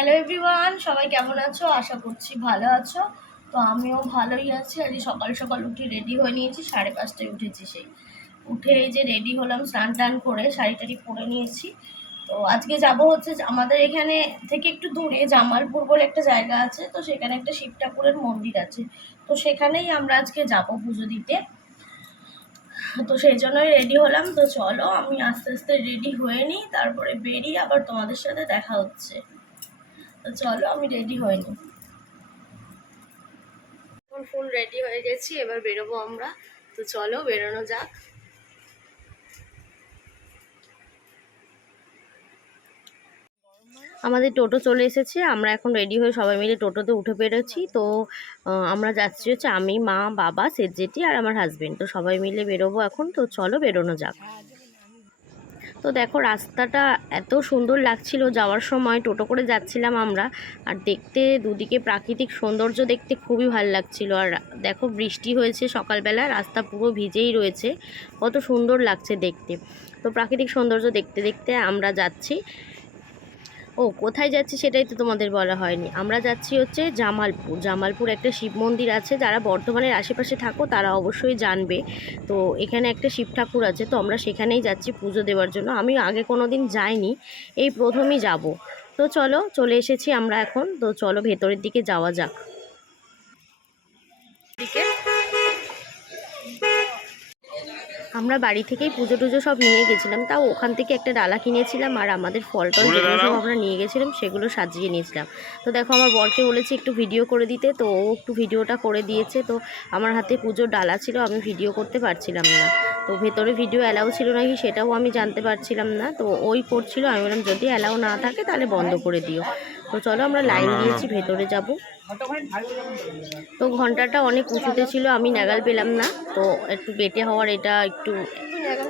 Hello everyone, সবাই কেমন আছো? আশা করছি ভালো আছো। তো আমিও ভালোই আছি। আজকে সকাল সকাল উঠে রেডি হয়ে নিয়েছি, 5:30টায় উঠেছি। উঠে এই যে রেডি হলাম, স্নান টান করে শাড়ি টাড়ি পরে নিয়েছি। তো আজকে যাব হচ্ছে আমাদের এখানে থেকে একটু দূরে জামালপুর বলে একটা জায়গা আছে, তো সেখানে একটা শিব ঠাকুরের মন্দির আছে। তো সেখানেই আমরা আজকে যাব পুজো দিতে। তো সেই জন্যই রেডি হলাম। তো চলো আমি আস্তে আস্তে রেডি হয়ে নিই, তারপরে বেরিয়ে আবার তোমাদের সাথে দেখা হচ্ছে। তো চলো আমি রেডি হয়ে নিই। এখন ফুল রেডি হয়ে গেছি, এবার বেরোবো আমরা। তো চলো বেরোনো যাক। আমাদের টোটো চলে এসেছে, আমরা এখন রেডি হয়ে সবাই মিলে টোটোতে উঠে পেরেছি। তো আমরা যাচ্ছি হচ্ছে আমি, মা, বাবা, সেট জেঠি আর আমার হাজবেন্ড। তো সবাই মিলে বেরোবো এখন। তো চলো বেরোনো যাক। তো দেখো রাস্তাটা এত সুন্দর লাগছিল যাওয়ার সময়, টোটো করে যাচ্ছিলাম আমরা। আর দেখতে দুদিকে প্রাকৃতিক সৌন্দর্য দেখতে খুবই ভালো লাগছিল। আর দেখো বৃষ্টি হয়েছে সকালবেলা, রাস্তা পুরো ভিজেই রয়েছে, কত সুন্দর লাগছে দেখতে। তো প্রাকৃতিক সৌন্দর্য দেখতে দেখতে আমরা যাচ্ছি। ও কোথায় যাচ্ছি সেটাই তো তোমাদের বলা হয়নি। আমরা যাচ্ছি হচ্ছে জামালপুর। জামালপুর একটা শিব মন্দির আছে, যারা বর্ধমানের আশেপাশে থাকো তারা অবশ্যই জানবে। তো এখানে একটা শিব ঠাকুর আছে, তো আমরা সেখানেই যাচ্ছি পুজো দেওয়ার জন্য। আমি আগে কোনো দিন যাইনি, এই প্রথমই যাব। তো চলো চলে এসেছি আমরা এখন। তো চলো ভেতরের দিকে যাওয়া যাক। আমরা বাড়ি থেকেই পুজো টুজো সব নিয়ে গেছিলাম, তাও ওখান থেকে একটা ডালা কিনেছিলাম আর আমাদের ফল টল যেগুলো সব আমরা নিয়ে গেছিলাম সেগুলো সাজিয়ে নিয়েছিলাম। তো দেখো আমার বরকে বলেছি একটু ভিডিও করে দিতে, তো ও একটু ভিডিওটা করে দিয়েছে। তো আমার হাতে পুজোর ডালা ছিল, আমি ভিডিও করতে পারছিলাম না। তো ভেতরে ভিডিও অ্যালাউ ছিল নাকি সেটাও আমি জানতে পারছিলাম না। তো ওই করছিল, আমি বললাম যদি অ্যালাউ না থাকে তাহলে বন্ধ করে দিও। তো চলো আমরা লাইন দিয়েছি, ভেতরে যাব। তো ঘন্টাটা অনেক উঁচুতে ছিল, আমি নাগাল পেলাম না। তো একটু বেটে হওয়ার এটা একটু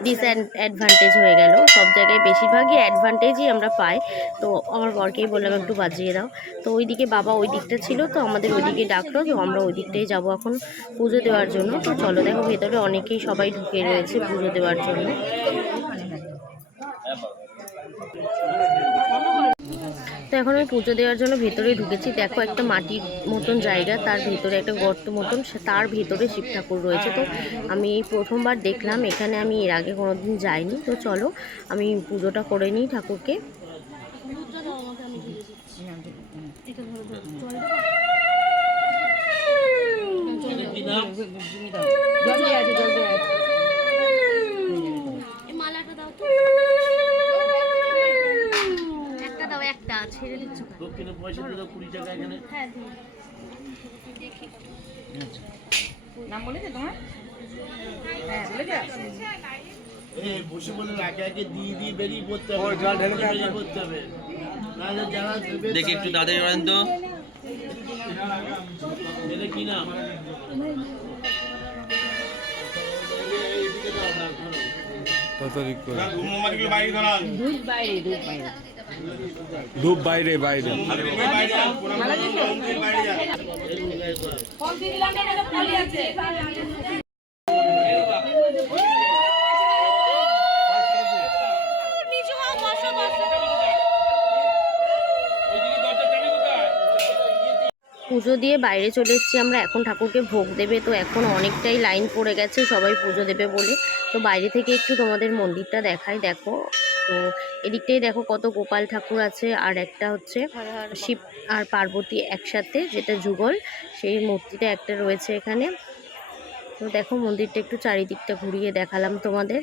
ডিসঅ্যাডভান্টেজ হয়ে গেল। সব জায়গায় বেশিরভাগই অ্যাডভান্টেজই আমরা পাই। তো আমার বরকেই বললাম একটু বাজিয়ে দাও। তো ওইদিকে বাবা ওই দিকটা ছিল, তো আমাদের ওইদিকে ডাকলো, তো আমরা ওই দিকটাই যাবো এখন পুজো দেওয়ার জন্য। তো চলো দেখো ভেতরে অনেকেই সবাই ঢুকে রয়েছে পুজো দেওয়ার জন্য। তো এখন আমি পুজো দেওয়ার জন্য ভেতরে ঢুকেছি। দেখো একটা মাটির মতন জায়গা, তার ভেতরে একটা গর্ত মতন, তার ভেতরে শিব ঠাকুর রয়েছে। তো আমি এই প্রথমবার দেখলাম এখানে, আমি এর আগে কোনোদিন যাইনি। তো চলো আমি পুজোটা করে নিই ঠাকুরকে। ছেড়ে দিচ্ছ দক্ষিণে পয়সা দিলে 20 টাকা এখানে। হ্যাঁ দেখি আচ্ছা নাম বলেছে তোমার? হ্যাঁ বলেছে। এই বসে বলে আগে আগে দিয়ে বেরিয়ে পড়তে হবে, জল ঢেলে বেরিয়ে পড়তে হবে। নালে যারা দেখি একটু দাদাই বলেন তো এটা কি নাম? তাড়াতাড়ি করে দুধ বাইরে ধূপ বাইরে বাইরে। পুজো দিয়ে বাইরে চলে এসেছি আমরা, এখন ঠাকুরকে ভোগ দেবে। তো এখন অনেকটাই লাইন পড়ে গেছে সবাই পুজো দেবে বলে। তো বাইরে থেকে একটু তোমাদের মন্দিরটা দেখাই, দেখো। তো এদিকটাই দেখো কত গোপাল ঠাকুর আছে, আর একটা হচ্ছে শিব আর পার্বতী একসাথে, যেটা যুগল, সেই মূর্তিটা একটা রয়েছে এখানে। তো দেখো মন্দিরটা একটু চারিদিকটা ঘুরিয়ে দেখালাম তোমাদের।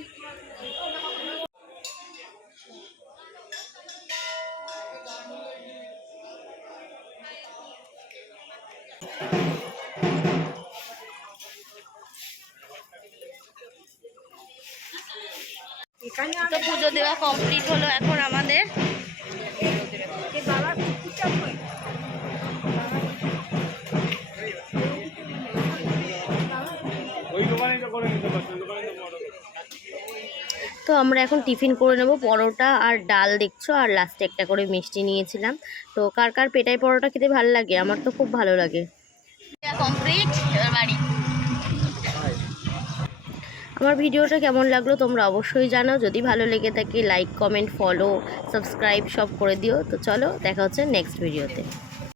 তো পুজো দেওয়া কমপ্লিট হলো এখন আমাদের। তো আমরা এখন টিফিন করে নেব, পরোটা আর ডাল দেখছো, আর লাস্টে একটা করে মিষ্টি নিয়েছিলাম। তো কার কার পেটাই পরোটা খেতে ভালো লাগে? আমার তো খুব ভালো লাগে। কমপ্লিট, এবার বাড়ি। আমার ভিডিওটা কেমন লাগলো তোমরা অবশ্যই জানাও। যদি ভালো লেগে থাকে লাইক, কমেন্ট, ফলো, সাবস্ক্রাইব সব করে দিও। তো চলো দেখা হচ্ছে নেক্সট ভিডিওতে।